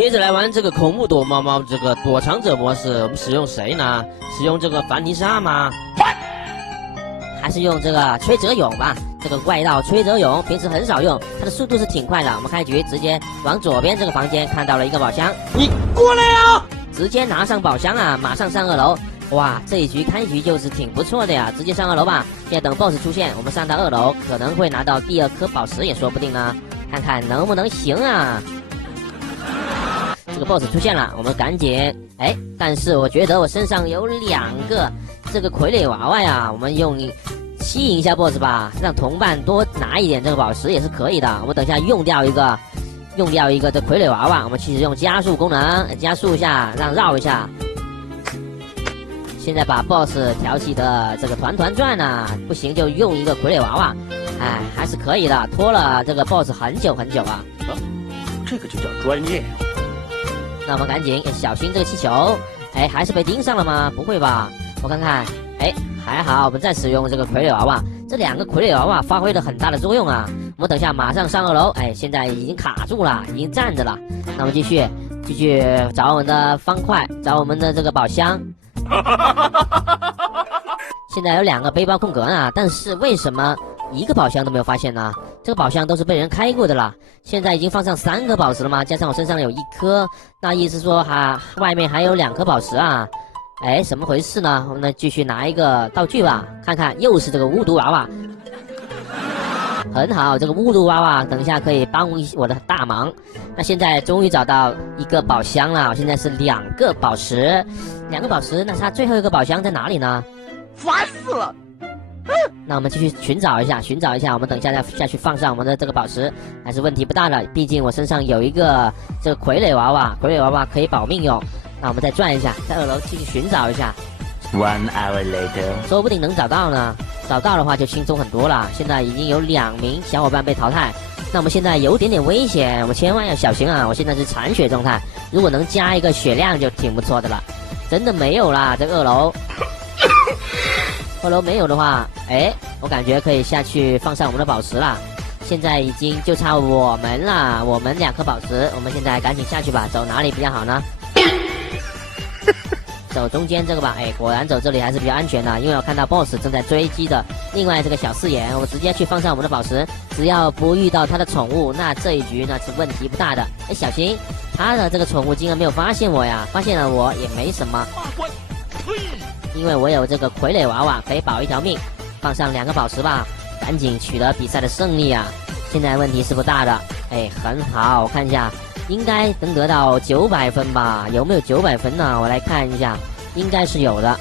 接着来玩这个孔目躲猫猫这个躲藏者模式，我们使用谁呢？使用这个凡妮莎吗？还是用这个吹折蛹吧？这个怪盗吹折蛹平时很少用，它的速度是挺快的。我们开局直接往左边这个房间看到了一个宝箱，你过来啊！直接拿上宝箱啊，马上上2楼。哇，这一局开局就是挺不错的呀，直接上2楼吧。现在等 BOSS 出现，我们上到2楼可能会拿到第2颗宝石也说不定呢，看看能不能行啊。这个 BOSS 出现了，我们赶紧但是我觉得我身上有2个这个傀儡娃娃呀，我们用吸引一下 BOSS 吧，让同伴多拿一点这个宝石也是可以的。我们等一下用掉一个这傀儡娃娃，我们其实用加速功能加速一下，让绕一下。现在把 BOSS 调起的这个团团转啊，不行就用一个傀儡娃娃，还是可以的，拖了这个 BOSS 很久很久啊。这个就叫专业。那我们赶紧小心这个气球，还是被盯上了吗？不会吧？我看看，还好，我们再使用这个傀儡娃娃，这2个傀儡娃娃发挥了很大的作用啊。我们等一下马上上2楼，现在已经卡住了，已经站着了。那我们继续找我们的方块，找我们的这个宝箱。现在有2个背包空格呢，但是为什么1个宝箱都没有发现呢？这个宝箱都是被人开过的了。现在已经放上3颗宝石了吗？加上我身上有1颗，那意思说外面还有2颗宝石啊。什么回事呢？我们继续拿一个道具吧，看看又是这个巫毒娃娃。很好，这个巫毒娃娃等一下可以帮我的大忙。那现在终于找到1个宝箱了，现在是2个宝石，2个宝石，那它最后1个宝箱在哪里呢？烦死了！那我们继续寻找一下，我们等一下再下去放上我们的这个宝石，还是问题不大的。毕竟我身上有一个这个傀儡娃娃可以保命用。那我们再转一下，在2楼继续寻找一下。1 hour later， 说不定能找到呢。找到的话就轻松很多了。现在已经有2名小伙伴被淘汰，那我们现在有点危险，我们千万要小心啊！我现在是残血状态，如果能加一个血量就挺不错的了。真的没有啦，这个2楼。2楼没有的话，我感觉可以下去放上我们的宝石了。现在已经就差我们了，我们2颗宝石，我们现在赶紧下去吧。走哪里比较好呢？走中间这个吧，果然走这里还是比较安全的，因为我看到 BOSS 正在追击的另外这个小四眼，我们直接去放上我们的宝石，只要不遇到他的宠物，那这一局呢是问题不大的。小心，他的这个宠物竟然没有发现我呀，发现了我也没什么，因为我有这个傀儡娃娃可以保1条命，放上2个宝石吧，赶紧取得比赛的胜利啊！现在问题是不大的，很好，我看一下。应该能得到900分吧？有没有900分呢？我来看一下，应该是有的。